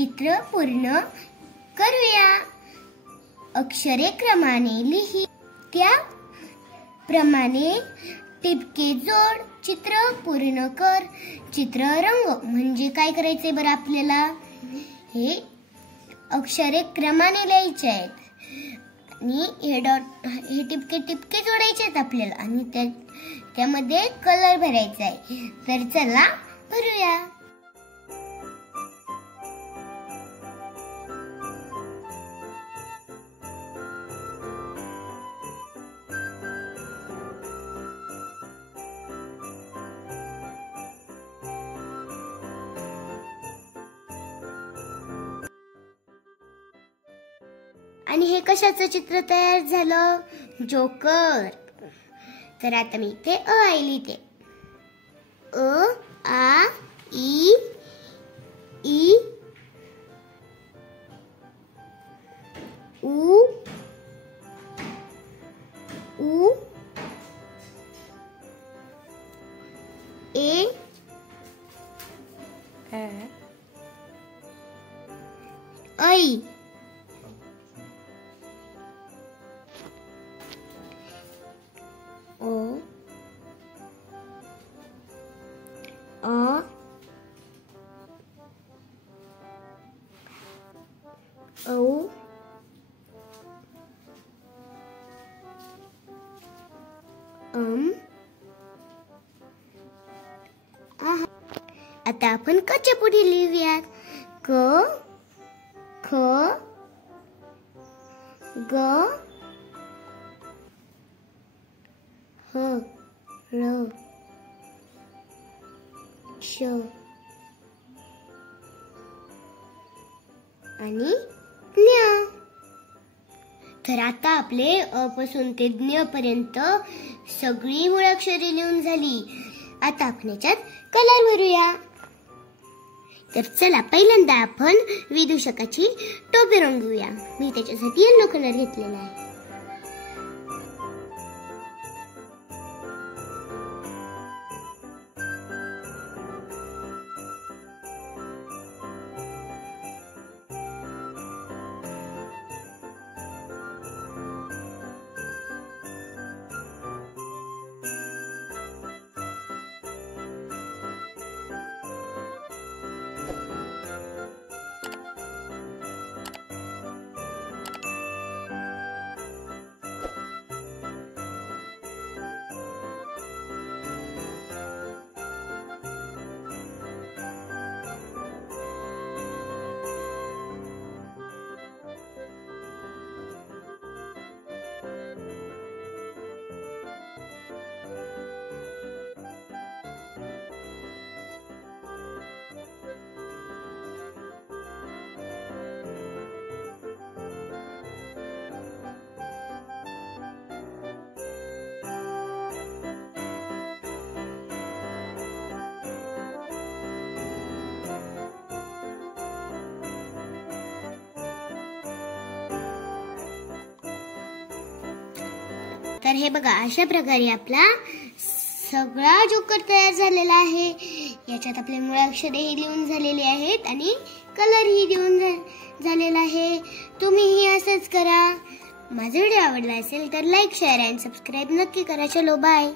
चित्र पूर्ण करूया। अक्षरे क्रमाने लिही, त्याप्रमाणे टिपके जोड, चित्र पूर्ण कर। चित्र रंग म्हणजे काय करायचंय बरं आपल्याला? हे अक्षरे क्रमाने लिहायचे आहेत आणि हे टिपके टिपके जोडायचे आहेत आपल्याला आणि त्यामध्ये कलर भरायचा आहे। तर चला भरूया। आणि हे कशाचं चित्र तयार झालं? जोकर। तर आता मी इथे अ आई लिहिते। अ आ ई ई उ उ ए ऐ ओ अ औ आता आपण कच्या पुढे लिहूयात। क ख ग ह र श आणि ज्ञ। तर आता आपले अ पासून ते ज्ञ पर्यंत सगळी मुळाक्षरे लिहून झाली। आता आपण याच्यात कलर भरूया। तर चला पहिल्यांदा आपण विदूषकाची टोपी रंगवूया। मी त्याच्यासाठी येलो कलर घेतलेला आहे। तर हे बघा, अशा प्रकारे आपला सगळा जोकर तयार झालेला आहे। याच्यात आपले मुळाक्षरेही लिहून झालेले आहेत आणि कलरही लिहून झालेला आहे। तुम्हीही असंच करा। माझा व्हिडिओ आवडला असेल तर लाईक, शेअर आणि सबस्क्राईब नक्की करा। चलो बाय।